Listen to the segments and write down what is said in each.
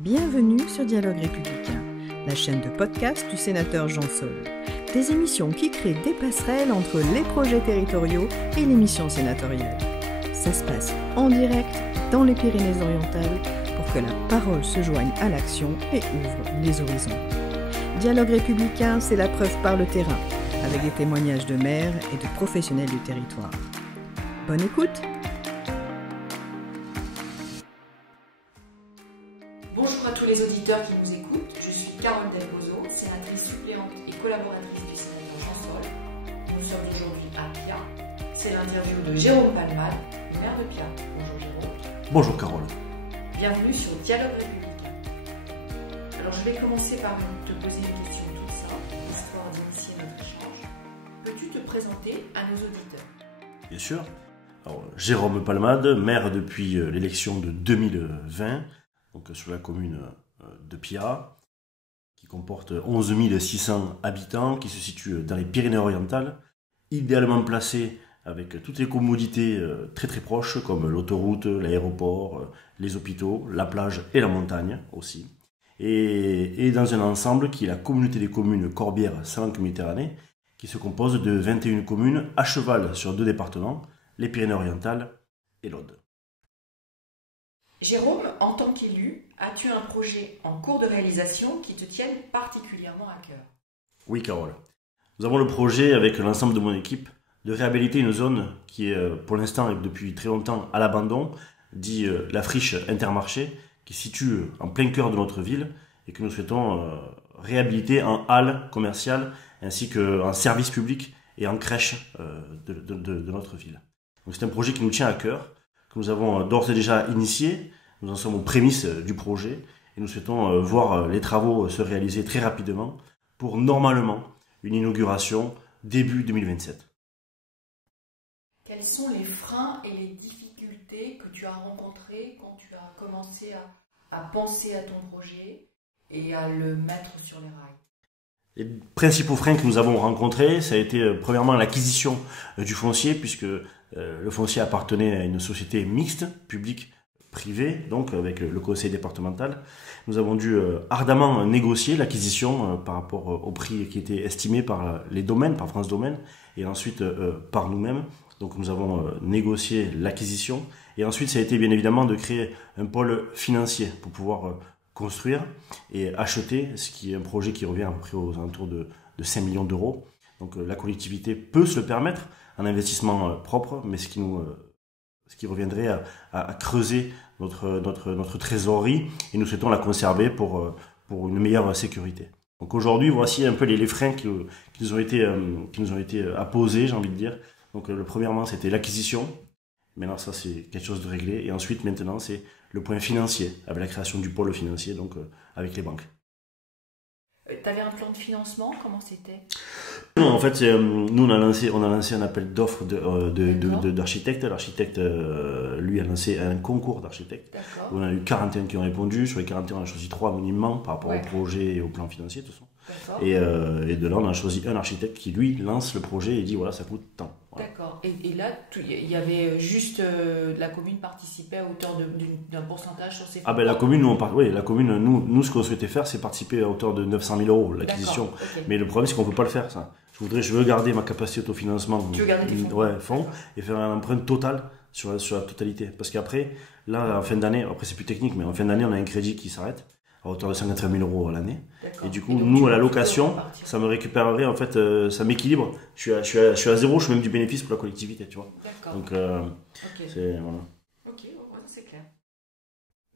Bienvenue sur Dialogue Républicain, la chaîne de podcast du sénateur Jean Sol. Des émissions qui créent des passerelles entre les projets territoriaux et les missions sénatoriales. Ça se passe en direct dans les Pyrénées-Orientales pour que la parole se joigne à l'action et ouvre les horizons. Dialogue Républicain, c'est la preuve par le terrain, avec des témoignages de maires et de professionnels du territoire. Bonne écoute! Bonjour à tous les auditeurs qui nous écoutent, je suis Carole Delbozo, sénatrice suppléante et collaboratrice du sénateur Jean Sol. Nous sommes aujourd'hui à Pia. C'est l'interview de Jérôme Palmade, maire de Pia. Bonjour Jérôme. Bonjour Carole. Bienvenue sur Dialogue Républicain. Alors je vais commencer par te poser une question toute simple, histoire d'initier notre échange. Peux-tu te présenter à nos auditeurs? Bien sûr. Alors, Jérôme Palmade, maire depuis l'élection de 2020, donc sur la commune de Pia, qui comporte 11 600 habitants, qui se situe dans les Pyrénées-Orientales, idéalement placé avec toutes les commodités très très proches, comme l'autoroute, l'aéroport, les hôpitaux, la plage et la montagne aussi. Et dans un ensemble qui est la communauté des communes Corbières-Salanque-Méditerranée, qui se compose de 21 communes à cheval sur 2 départements, les Pyrénées-Orientales et l'Aude. Jérôme, en tant qu'élu, as-tu un projet en cours de réalisation qui te tienne particulièrement à cœur? Oui, Carole. Nous avons le projet, avec l'ensemble de mon équipe, de réhabiliter une zone qui est pour l'instant et depuis très longtemps à l'abandon, dit la friche Intermarché, qui se situe en plein cœur de notre ville et que nous souhaitons réhabiliter en halle commerciale ainsi qu'en service public et en crèche de notre ville. Donc c'est un projet qui nous tient à cœur, que nous avons d'ores et déjà initié. Nous en sommes aux prémices du projet et nous souhaitons voir les travaux se réaliser très rapidement pour normalement une inauguration début 2027. Quels sont les freins et les difficultés que tu as rencontrés quand tu as commencé à penser à ton projet et à le mettre sur les rails? Les principaux freins que nous avons rencontrés, ça a été premièrement l'acquisition du foncier, puisque le foncier appartenait à une société mixte, publique-privée, donc avec le conseil départemental. Nous avons dû ardemment négocier l'acquisition par rapport au prix qui était estimé par les domaines, par France Domaine, et ensuite par nous-mêmes. Donc nous avons négocié l'acquisition, et ensuite ça a été bien évidemment de créer un pôle financier pour pouvoir construire et acheter, ce qui est un projet qui revient à peu près aux alentours de 5 millions d'euros. Donc la collectivité peut se le permettre, un investissement propre, mais ce qui reviendrait à creuser notre trésorerie, et nous souhaitons la conserver pour une meilleure sécurité. Donc aujourd'hui, voici un peu les freins qui nous ont été apposés, j'ai envie de dire. Donc premièrement, c'était l'acquisition. Maintenant, ça, c'est quelque chose de réglé. Et ensuite, maintenant, c'est le point financier, avec la création du pôle financier, donc avec les banques. Tu avais un plan de financement? Comment c'était? Non, en fait, nous, on a lancé un appel d'offres d'architectes. L'architecte, lui, a lancé un concours d'architectes. On a eu 41 qui ont répondu. Sur les 41, on a choisi 3 minimum par rapport au projet et au plan financier, de toute façon. Et de là, on a choisi un architecte qui, lui, lance le projet et dit, voilà, ça coûte tant. Voilà. D'accord. Et là, il y avait juste la commune participait à hauteur d'un pourcentage sur ces fonds? Ah ben la commune, nous, ce qu'on souhaitait faire, c'est participer à hauteur de 900 000 euros, l'acquisition. Okay. Mais le problème, c'est qu'on ne peut pas le faire, ça. Je veux garder ma capacité d'autofinancement. Tu veux garder tes fonds? Ouais, fonds, et faire un emprunt total sur la totalité. Parce qu'après, là, en fin d'année, après c'est plus technique, mais en fin d'année, on a un crédit qui s'arrête à hauteur de 50 000 euros à l'année. Et du coup, nous, à la location, ça me récupérerait, en fait, ça m'équilibre. Je suis à zéro, je fais même du bénéfice pour la collectivité, tu vois. D'accord. Donc, c'est, voilà. Ok, c'est clair.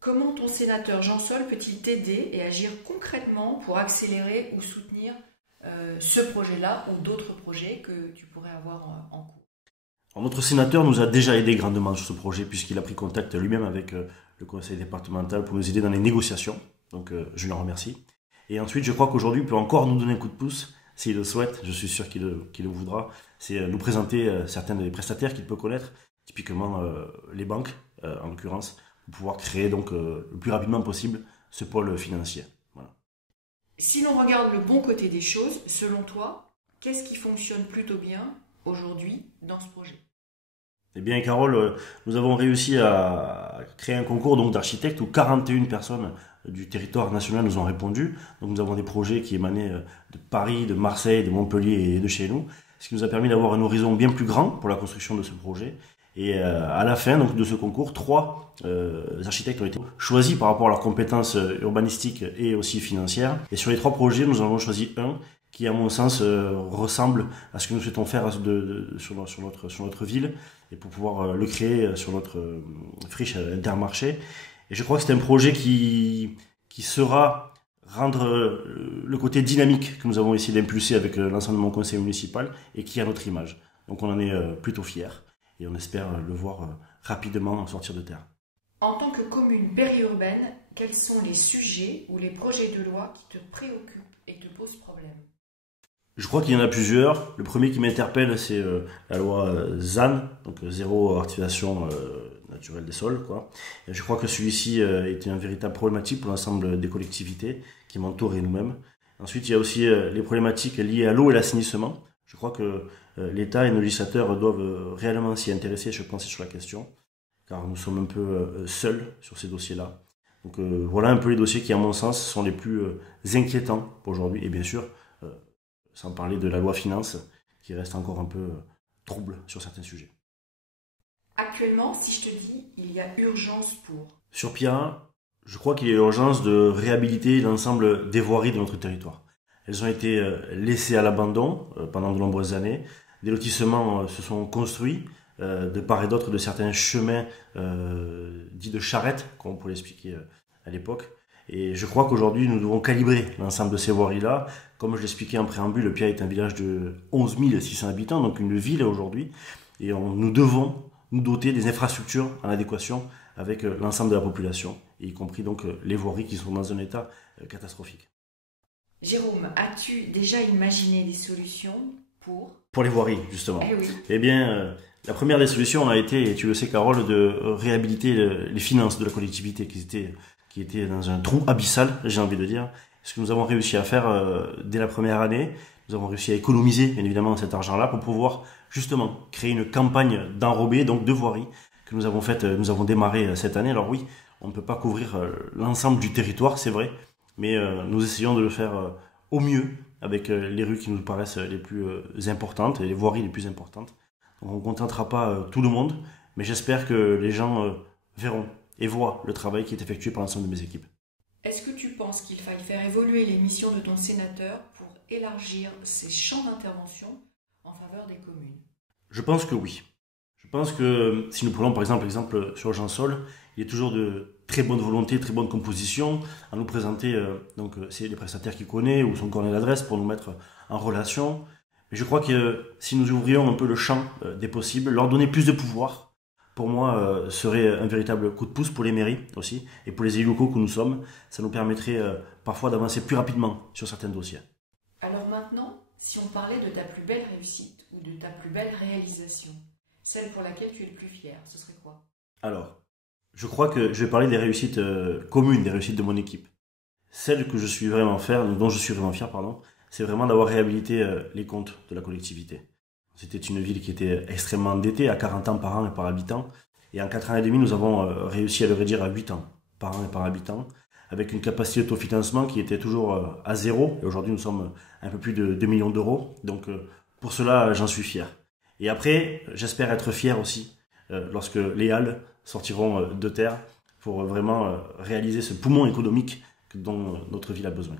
Comment ton sénateur Jean Sol peut-il t'aider et agir concrètement pour accélérer ou soutenir ce projet-là ou d'autres projets que tu pourrais avoir en cours? Alors, notre sénateur nous a déjà aidé grandement sur ce projet, puisqu'il a pris contact lui-même avec le conseil départemental pour nous aider dans les négociations. Donc je le remercie. Et ensuite, je crois qu'aujourd'hui, il peut encore nous donner un coup de pouce, s'il le souhaite, je suis sûr qu'il le voudra. C'est nous présenter certains des prestataires qu'il peut connaître, typiquement les banques, en l'occurrence, pour pouvoir créer donc le plus rapidement possible ce pôle financier. Voilà. Si l'on regarde le bon côté des choses, selon toi, qu'est-ce qui fonctionne plutôt bien aujourd'hui dans ce projet? Eh bien, Carole, nous avons réussi à créer un concours donc d'architectes où 41 personnes du territoire national nous ont répondu. Donc nous avons des projets qui émanaient de Paris, de Marseille, de Montpellier et de chez nous, ce qui nous a permis d'avoir un horizon bien plus grand pour la construction de ce projet. Et à la fin donc, de ce concours, 3 architectes ont été choisis par rapport à leurs compétences urbanistiques et aussi financières. Et sur les 3 projets, nous en avons choisi un qui, à mon sens, ressemble à ce que nous souhaitons faire sur notre ville et pour pouvoir le créer sur notre friche Intermarché. Et je crois que c'est un projet qui sera rendre le côté dynamique que nous avons essayé d'impulser avec l'ensemble de mon conseil municipal et qui est à notre image. Donc on en est plutôt fiers et on espère le voir rapidement sortir de terre. En tant que commune périurbaine, quels sont les sujets ou les projets de loi qui te préoccupent et te posent problème ? Je crois qu'il y en a plusieurs. Le premier qui m'interpelle, c'est la loi ZAN, donc zéro artificialisation naturelle des sols, quoi. Et je crois que celui-ci est une véritable problématique pour l'ensemble des collectivités qui m'entourent et nous-mêmes. Ensuite, il y a aussi les problématiques liées à l'eau et l'assainissement. Je crois que l'État et nos législateurs doivent réellement s'y intéresser, je pense, sur la question, car nous sommes un peu seuls sur ces dossiers-là. Donc voilà un peu les dossiers qui, à mon sens, sont les plus inquiétants aujourd'hui. Et bien sûr, sans parler de la loi finance, qui reste encore un peu trouble sur certains sujets. Actuellement, si je te dis, il y a urgence pour... Sur Pierrat, je crois qu'il y a urgence de réhabiliter l'ensemble des voiries de notre territoire. Elles ont été laissées à l'abandon pendant de nombreuses années. Des lotissements se sont construits de part et d'autre de certains chemins dits de charrette, comme on pourrait l'expliquer à l'époque. Et je crois qu'aujourd'hui, nous devons calibrer l'ensemble de ces voiries-là. Comme je l'expliquais en préambule, Pierrat est un village de 11 600 habitants, donc une ville aujourd'hui. Et nous devons nous doter des infrastructures en adéquation avec l'ensemble de la population, y compris donc les voiries qui sont dans un état catastrophique. Jérôme, as-tu déjà imaginé des solutions pour les voiries, justement. Oui. Eh bien, la première des solutions a été, et tu le sais Carole, de réhabiliter les finances de la collectivité qui était dans un trou abyssal, j'ai envie de dire. Ce que nous avons réussi à faire dès la première année, nous avons réussi à économiser bien évidemment cet argent-là pour pouvoir justement créer une campagne d'enrobés, donc de voiries, que nous avons démarré cette année. Alors oui, on ne peut pas couvrir l'ensemble du territoire, c'est vrai, mais nous essayons de le faire au mieux avec les rues qui nous paraissent les plus importantes et les voiries les plus importantes. Donc on ne contentera pas tout le monde, mais j'espère que les gens verront et voient le travail qui est effectué par l'ensemble de mes équipes. Est-ce que tu penses qu'il faille faire évoluer les missions de ton sénateur pour élargir ses champs d'intervention en faveur des communes ? Je pense que oui. Je pense que si nous prenons par exemple l'exemple sur Jean Sol, il est toujours de très bonne volonté, très bonne composition à nous présenter c'est les prestataires qu'il connaît ou son carnet d'adresse pour nous mettre en relation. Mais je crois que si nous ouvrions un peu le champ des possibles, leur donner plus de pouvoir, pour moi, serait un véritable coup de pouce pour les mairies aussi et pour les élus locaux que nous sommes. Ça nous permettrait parfois d'avancer plus rapidement sur certains dossiers. Alors maintenant, si on parlait de ta plus belle réussite ou de ta plus belle réalisation, celle pour laquelle tu es le plus fier, ce serait quoi ? Alors, je crois que je vais parler des réussites communes, des réussites de mon équipe. Celle que je suis vraiment fier, dont je suis vraiment fier, c'est vraiment d'avoir réhabilité les comptes de la collectivité. C'était une ville qui était extrêmement endettée, à 40 ans par an et par habitant. Et en 4 ans et demi, nous avons réussi à le réduire à 8 ans par an et par habitant, avec une capacité d'autofinancement qui était toujours à zéro. Et aujourd'hui, nous sommes un peu plus de 2 millions d'euros. Donc, pour cela, j'en suis fier. Et après, j'espère être fier aussi lorsque les Halles sortiront de terre pour vraiment réaliser ce poumon économique dont notre ville a besoin.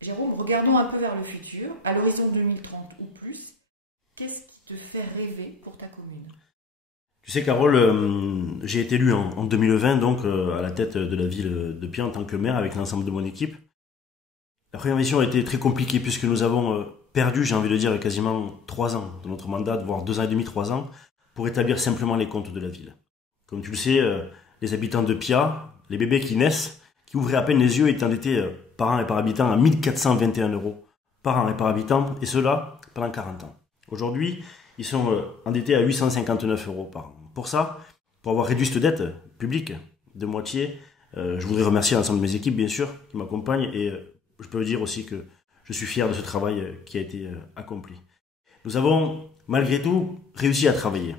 Jérôme, regardons un peu vers le futur, à l'horizon 2030 ou plus. Qu'est-ce qui te fait rêver pour ta commune ? Tu sais Carole, j'ai été élu en 2020 donc à la tête de la ville de Pierrat en tant que maire avec l'ensemble de mon équipe. La première mission a été très compliquée puisque nous avons perdu, j'ai envie de dire, quasiment 3 ans de notre mandat, voire 2 ans et demi, 3 ans, pour établir simplement les comptes de la ville. Comme tu le sais, les habitants de Pierrat, les bébés qui naissent, qui ouvraient à peine les yeux, étaient endettés par an et par habitant à 1 421 € par an et par habitant, et cela pendant 40 ans. Aujourd'hui, ils sont endettés à 859 € par an. Pour ça, pour avoir réduit cette dette publique de moitié, je voudrais remercier l'ensemble de mes équipes, bien sûr, qui m'accompagnent, et je peux dire aussi que je suis fier de ce travail qui a été accompli. Nous avons, malgré tout, réussi à travailler.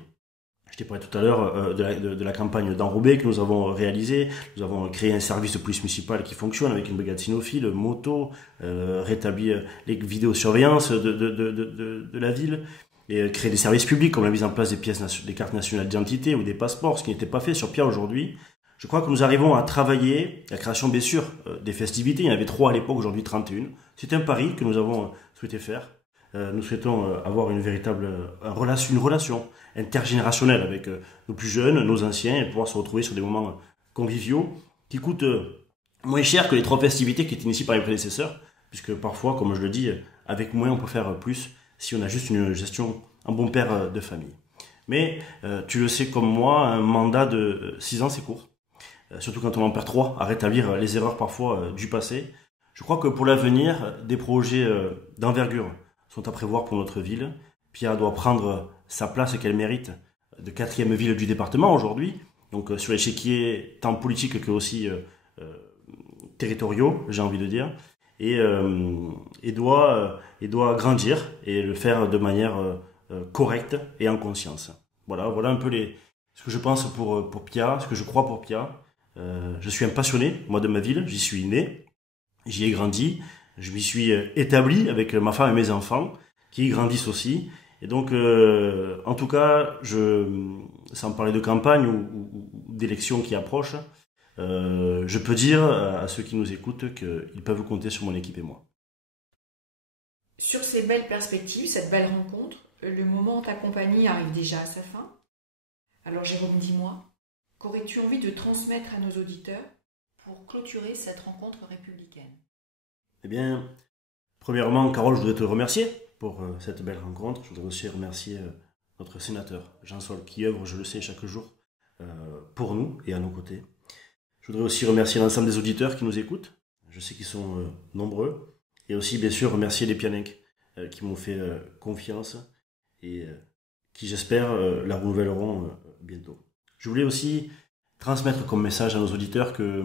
Je t'ai parlé tout à l'heure de la campagne d'enrobé que nous avons réalisée. Nous avons créé un service de police municipale qui fonctionne avec une brigade cynophile, moto, rétabli les vidéosurveillances de la ville, et créé des services publics comme la mise en place des cartes nationales d'identité ou des passeports, ce qui n'était pas fait sur Pia aujourd'hui. Je crois que nous arrivons à travailler la création, bien sûr, des festivités. Il y en avait 3 à l'époque, aujourd'hui 31. C'est un pari que nous avons souhaité faire. Nous souhaitons avoir une relation intergénérationnelle avec nos plus jeunes, nos anciens, et pouvoir se retrouver sur des moments conviviaux qui coûtent moins cher que les 3 festivités qui étaient initiées par les prédécesseurs, puisque parfois, comme je le dis, avec moins on peut faire plus si on a juste une gestion, un bon père de famille. Mais tu le sais comme moi, un mandat de 6 ans c'est court, surtout quand on en perd 3 à rétablir les erreurs parfois du passé. Je crois que pour l'avenir, des projets d'envergure sont à prévoir pour notre ville. Pia doit prendre sa place qu'elle mérite de 4e ville du département aujourd'hui, donc sur l'échiquier tant politique que aussi territoriaux, j'ai envie de dire, et doit grandir et le faire de manière correcte et en conscience. Voilà un peu ce que je pense pour Pia, ce que je crois pour Pia. Je suis un passionné, moi, de ma ville, j'y suis né, j'y ai grandi, je m'y suis établi avec ma femme et mes enfants, qui y grandissent aussi. Et donc, en tout cas, sans parler de campagne ou d'élections qui approchent, je peux dire à ceux qui nous écoutent qu'ils peuvent compter sur mon équipe et moi. Sur ces belles perspectives, cette belle rencontre, le moment en ta compagnie arrive déjà à sa fin. Alors Jérôme, dis-moi, qu'aurais-tu envie de transmettre à nos auditeurs pour clôturer cette rencontre républicaine? Eh bien, premièrement, Carole, je voudrais te remercier pour cette belle rencontre. Je voudrais aussi remercier notre sénateur Jean Sol, qui œuvre, je le sais, chaque jour pour nous et à nos côtés. Je voudrais aussi remercier l'ensemble des auditeurs qui nous écoutent. Je sais qu'ils sont nombreux. Et aussi, bien sûr, remercier les Pianencs qui m'ont fait confiance et qui, j'espère, la renouvelleront bientôt. Je voulais aussi transmettre comme message à nos auditeurs que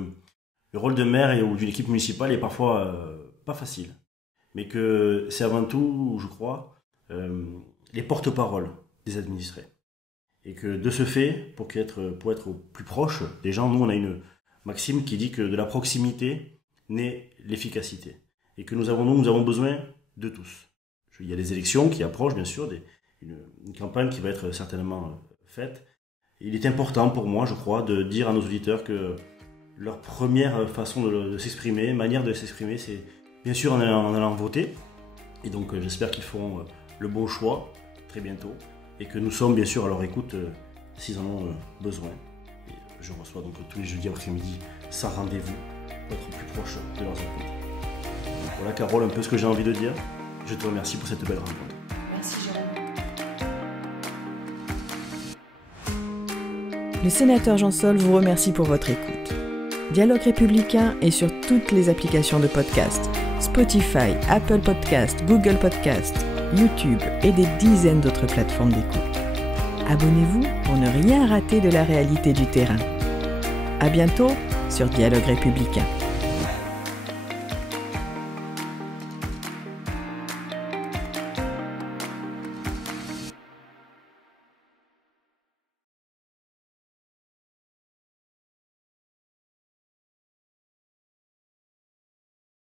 le rôle de maire ou d'une équipe municipale est parfois pas facile, mais que c'est avant tout, je crois, les porte-paroles des administrés. Et que de ce fait, pour être au plus proche des gens, nous on a une maxime qui dit que de la proximité naît l'efficacité. Et que nous avons besoin de tous. Il y a des élections qui approchent, bien sûr, une campagne qui va être certainement faite. Et il est important pour moi, je crois, de dire à nos auditeurs que leur première façon de s'exprimer, manière de s'exprimer, c'est bien sûr en allant voter. Et donc j'espère qu'ils feront le bon choix très bientôt. Et que nous sommes bien sûr à leur écoute s'ils en ont besoin. Et je reçois donc tous les jeudis après-midi sans rendez-vous pour être plus proche de leurs écoutes. Voilà Carole, un peu ce que j'ai envie de dire. Je te remercie pour cette belle rencontre. Merci Jérôme. Le sénateur Jean Sol vous remercie pour votre écoute. Dialogue républicain est sur toutes les applications de podcast, Spotify, Apple Podcast, Google Podcast, YouTube et des dizaines d'autres plateformes d'écoute. Abonnez-vous pour ne rien rater de la réalité du terrain. À bientôt sur Dialogue républicain.